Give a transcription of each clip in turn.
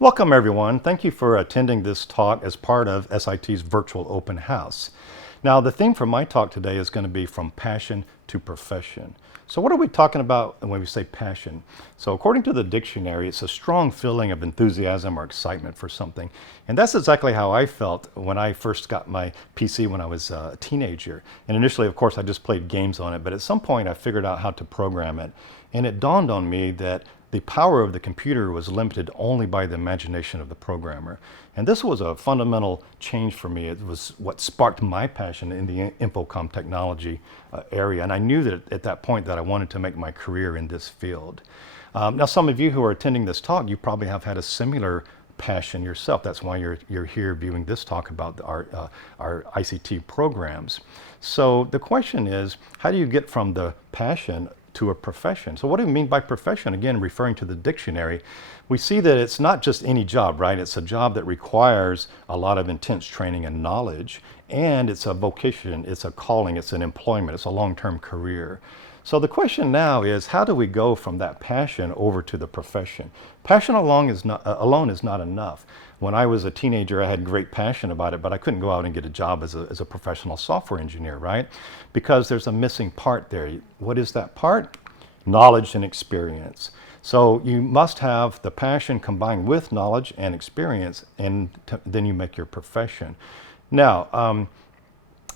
Welcome everyone. Thank you for attending this talk as part of SIT's virtual open house. Now the theme for my talk today is going to be from passion to profession. So what are we talking about when we say passion? So according to the dictionary, it's a strong feeling of enthusiasm or excitement for something. And that's exactly how I felt when I first got my PC when I was a teenager. And initially, of course, I just played games on it, but at some point I figured out how to program it. And it dawned on me that the power of the computer was limited only by the imagination of the programmer. And this was a fundamental change for me. It was what sparked my passion in the Infocomm technology area. And I knew that at that point that I wanted to make my career in this field. Now, some of you who are attending this talk, you probably have had a similar passion yourself. That's why you're here viewing this talk about our ICT programs. So the question is, how do you get from the passion to a profession? So what do you mean by profession? Again, referring to the dictionary, we see that it's not just any job, right? It's a job that requires a lot of intense training and knowledge, and it's a vocation, it's a calling, it's an employment, it's a long-term career. So the question now is, how do we go from that passion over to the profession? Passion alone is not enough. When I was a teenager, I had great passion about it, but I couldn't go out and get a job as a professional software engineer, right? Because there's a missing part there. What is that part? Knowledge and experience. So you must have the passion combined with knowledge and experience, and then you make your profession. Now,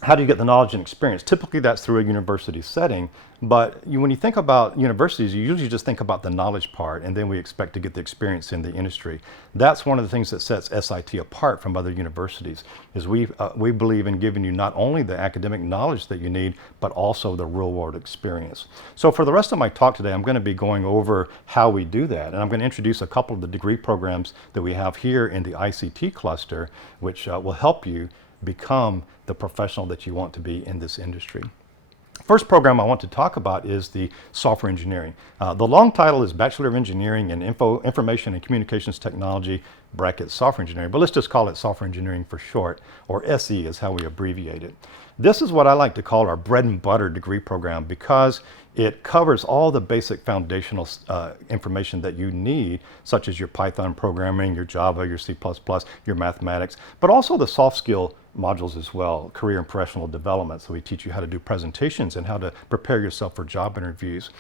how do you get the knowledge and experience? Typically that's through a university setting, but when you think about universities, you usually just think about the knowledge part, and then we expect to get the experience in the industry. That's one of the things that sets SIT apart from other universities, is we believe in giving you not only the academic knowledge that you need, but also the real world experience. So for the rest of my talk today, I'm going to be going over how we do that, and I'm going to introduce a couple of the degree programs that we have here in the ICT cluster, which will help you become the professional that you want to be in this industry. First program I want to talk about is the software engineering. The long title is Bachelor of Engineering in Information and Communications Technology, brackets software engineering, but let's just call it software engineering for short, or SE is how we abbreviate it. This is what I like to call our bread and butter degree program, because it covers all the basic foundational information that you need, such as your Python programming, your Java, your C++, your mathematics, but also the soft skill modules as well, career and professional development. So we teach you how to do presentations and how to prepare yourself for job interviews.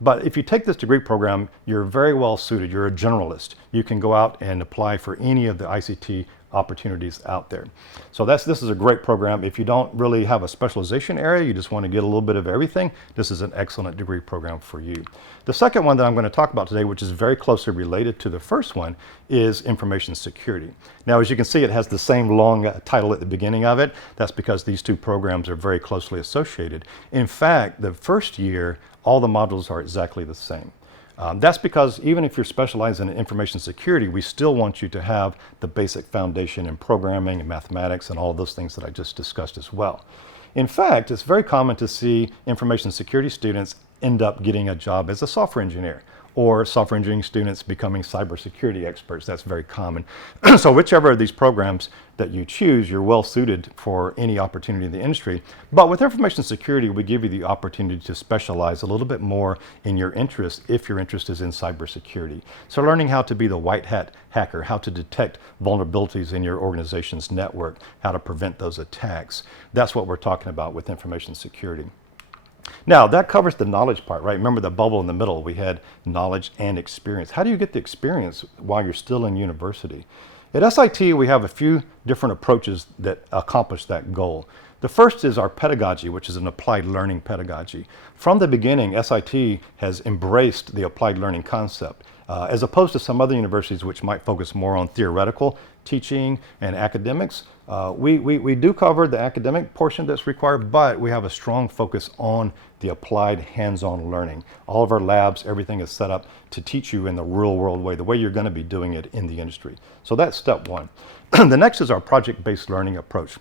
But if you take this degree program, you're very well suited. You're a generalist. You can go out and apply for any of the ICT opportunities out there. So this is a great program. If you don't really have a specialization area, you just want to get a little bit of everything, this is an excellent degree program for you. The second one that I'm going to talk about today, which is very closely related to the first one, is information security. Now, as you can see, it has the same long title at the beginning of it. That's because these two programs are very closely associated. In fact, the first year, all the modules are exactly the same. That's because even if you're specializing in information security, we still want you to have the basic foundation in programming and mathematics and all of those things that I just discussed as well. In fact, it's very common to see information security students end up getting a job as a software engineer, or software engineering students becoming cybersecurity experts. That's very common. So whichever of these programs that you choose, you're well suited for any opportunity in the industry. But with information security, we give you the opportunity to specialize a little bit more in your interest if your interest is in cybersecurity. So learning how to be the white hat hacker, how to detect vulnerabilities in your organization's network, how to prevent those attacks. That's what we're talking about with information security. Now, that covers the knowledge part, right? Remember the bubble in the middle, we had knowledge and experience. How do you get the experience while you're still in university? At SIT, we have a few different approaches that accomplish that goal. The first is our pedagogy, which is an applied learning pedagogy. From the beginning, SIT has embraced the applied learning concept, as opposed to some other universities which might focus more on theoretical teaching and academics. We do cover the academic portion that's required, but we have a strong focus on the applied hands-on learning. All of our labs, everything is set up to teach you in the real world way, the way you're going to be doing it in the industry. So that's step one. The next is our project-based learning approach.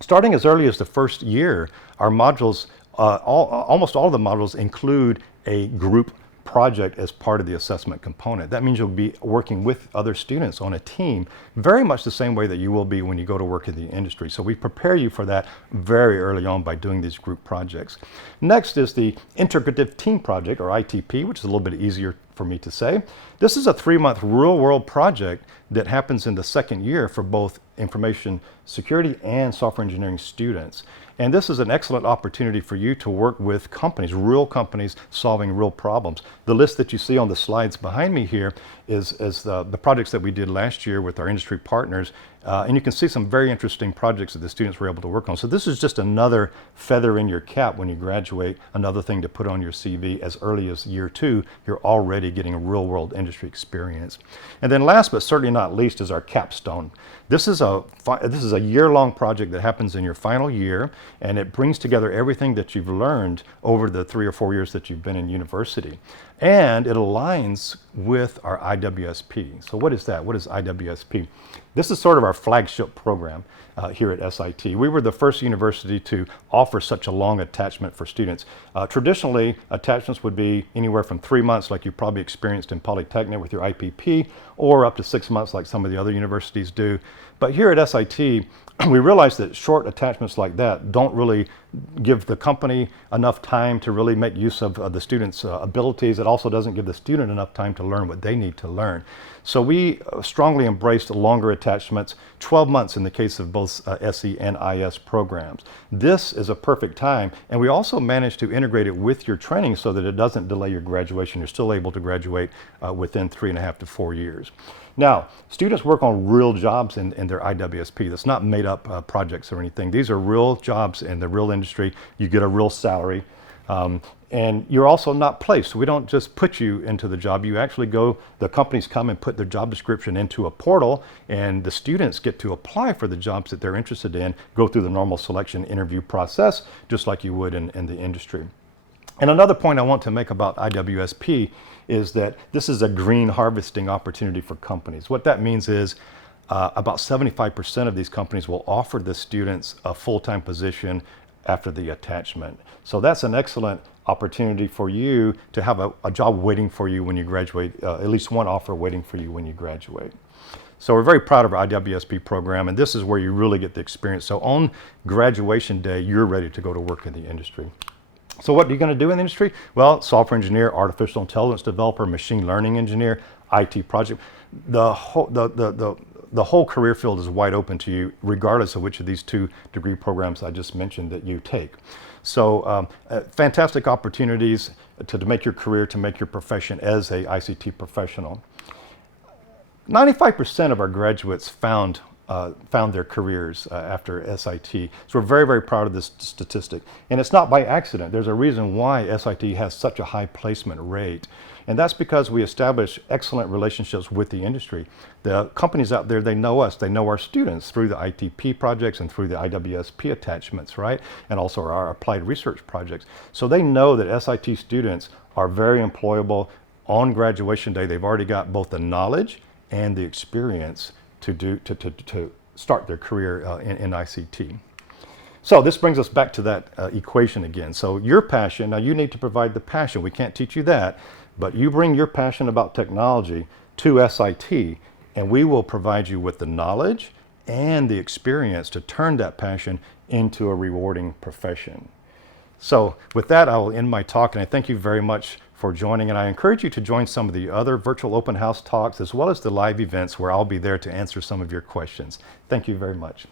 Starting as early as the first year, our modules, almost all of the modules include a group project as part of the assessment component. That means you'll be working with other students on a team, very much the same way that you will be when you go to work in the industry. So we prepare you for that very early on by doing these group projects. Next is the Integrative Team Project, or ITP, which is a little bit easier for me to say. This is a 3-month real-world project that happens in the second year for both information security and software engineering students. And this is an excellent opportunity for you to work with companies, real companies solving real problems. The list that you see on the slides behind me here is the projects that we did last year with our industry partners. And you can see some very interesting projects that the students were able to work on. So this is just another feather in your cap when you graduate, another thing to put on your CV as early as year 2. You're already getting a real world industry experience. And then last but certainly not least is our capstone. This is a year-long project that happens in your final year, and it brings together everything that you've learned over the 3 or 4 years that you've been in university. And it aligns with our IWSP. So what is that? What is IWSP? This is sort of our flagship program here at SIT. We were the first university to offer such a long attachment for students. Traditionally, attachments would be anywhere from 3 months, like you probably experienced in Polytechnic with your IPP, or up to 6 months like some of the other universities do. But here at SIT, we realized that short attachments like that don't really give the company enough time to really make use of the students' abilities. It also doesn't give the student enough time to learn what they need to learn. So we strongly embraced longer attachments, 12 months in the case of both SE and IS programs. This is a perfect time, and we also managed to integrate it with your training so that it doesn't delay your graduation. You're still able to graduate within 3.5 to 4 years. Now, students work on real jobs in their IWSP. That's not made up projects or anything. These are real jobs in the real industry. You get a real salary. And you're also not placed. So we don't just put you into the job. You actually go, the companies come and put their job description into a portal, and the students get to apply for the jobs that they're interested in, go through the normal selection interview process, just like you would in the industry. And another point I want to make about IWSP is that this is a green harvesting opportunity for companies. What that means is about 75% of these companies will offer the students a full-time position after the attachment. So that's an excellent opportunity for you to have a job waiting for you when you graduate, at least one offer waiting for you when you graduate. So we're very proud of our IWSP program, and this is where you really get the experience. So on graduation day, you're ready to go to work in the industry. So what are you going to do in the industry? Well, software engineer, artificial intelligence developer, machine learning engineer, IT project. The whole career field is wide open to you, regardless of which of these 2 degree programs I just mentioned that you take. So fantastic opportunities to make your career, to make your profession as a ICT professional. 95% of our graduates found their careers after SIT. So we're very, very proud of this statistic. And it's not by accident. There's a reason why SIT has such a high placement rate. And that's because we establish excellent relationships with the industry. The companies out there, they know us, they know our students through the ITP projects and through the IWSP attachments, right? And also our applied research projects. So they know that SIT students are very employable. On graduation day, they've already got both the knowledge and the experience to start their career in ICT. So this brings us back to that equation again. So your passion, now you need to provide the passion. We can't teach you that, but you bring your passion about technology to SIT, and we will provide you with the knowledge and the experience to turn that passion into a rewarding profession. So with that, I will end my talk, and I thank you very much for joining, and I encourage you to join some of the other virtual open house talks as well as the live events where I'll be there to answer some of your questions. Thank you very much.